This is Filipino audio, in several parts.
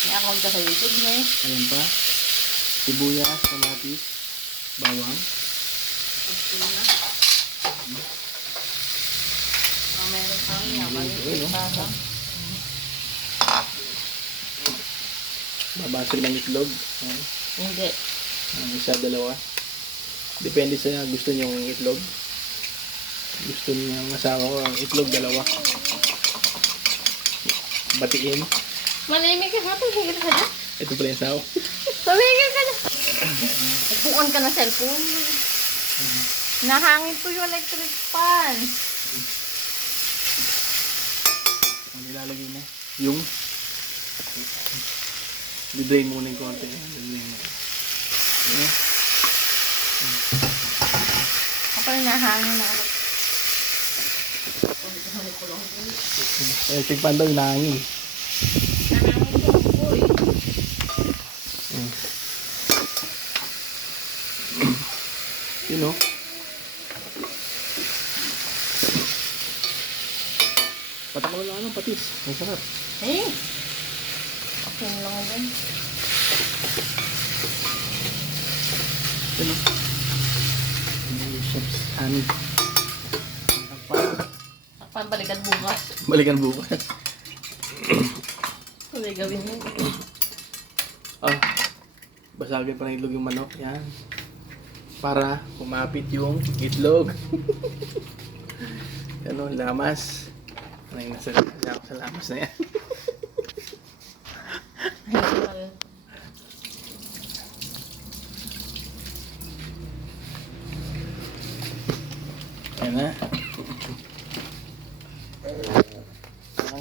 May account ka sa YouTube na eh. Ayan pa. Sibuyas, kamatis, bawang. Okay na. Meron pang yaman. Baba. Babasag ng itlog. Ayan. Hindi. Isa, dalawa. Depende sa gusto niyong itlog. Gusto niyong asawa ko, ang itlog, dalawa. Batiin. Malimig ka nga. Tumigil ka na. Ito pala yung sawa. Tumigil ka na. Nagpuon ka na cellphone. Nahangin ko yung electric fan. Ang nilalagay na. Yung didrain muna yung konti. Didrain mo. Ayan. Ako rin nahangin na ulit. Electric fan daw, nahangin. Nahangin ko po eh. Yun o. Patak mo lang patis. Ang sarap. Eh. Okay lang din. Yun o. Chef's hand. Takpan balikan bukas. Balikan bukas. Kulay gawin mo. Basagin pa ng itlog yung manok. Yan. Para kumapit yung itlog. Yan o, lamas. Nasa ako sa lamas na yan. Ayan na.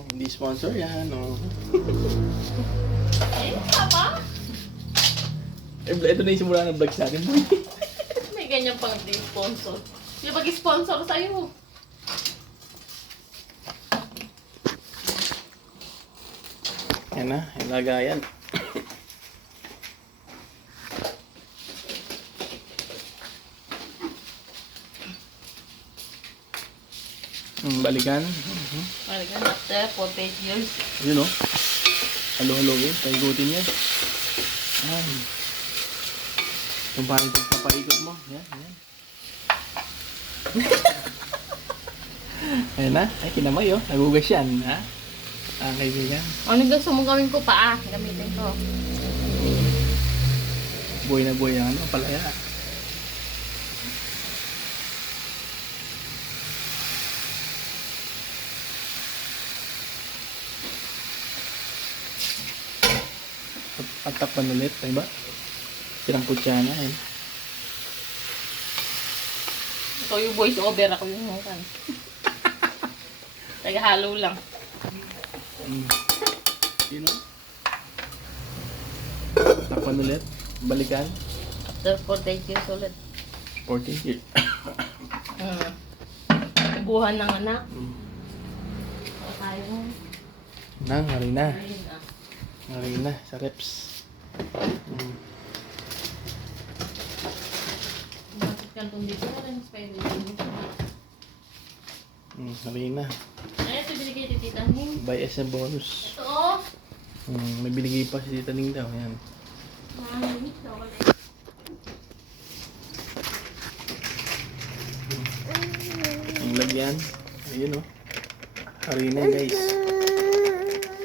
Hindi sponsor yan, no? Eh, papa? Ito na yung simula ng vlog sa atin. May ganyan pang di-sponsor. Yung pag-sponsor sa'yo. Ayan na, yung lagayan. Balikan. Balikan after 48 years. Yun o. Halo-haloin. Paigutin yan. Ayan. Kung paano ito papaikot mo. Yan, yan. Ayan na. Ay, kinamay o. Nagugas yan. Ha? Kaibigan. Ano gusto mo gawin ko pa gamitin ko. Buhay na buhay ang ano, palaya. At takpan ulit, diba? Tirang kutsana, eh. Ito yung voice over ako yung kan. Taga-halo lang. Yun o. Takpan ulit. Balikan. After 48 years ulit. 14 years. Naguhan ng anak. Tayo mo. Nang, harina. Ayun ah. Harina, sa reps. Bakit ka itong dito na rin? Spider dito. Harina. Ay, ito binigay ni Tita Ning. By SM bonus. Ito oh. May binigay pa si Tita Ning daw. Yan. Malamig. Wala. Ang lagyan. Ayun o. Harina guys.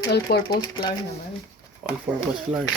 All-purpose flour naman. All-purpose flours.